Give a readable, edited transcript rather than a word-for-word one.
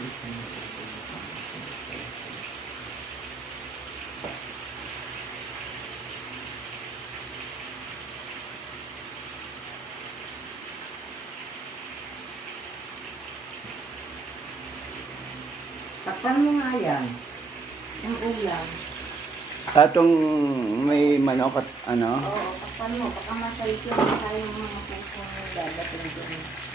Takpan mo nga yan. Yung ulam. Atong may manok at ano? Oo, takpan mo. Baka masayos yung tayo ng mga pusong dadating dyan.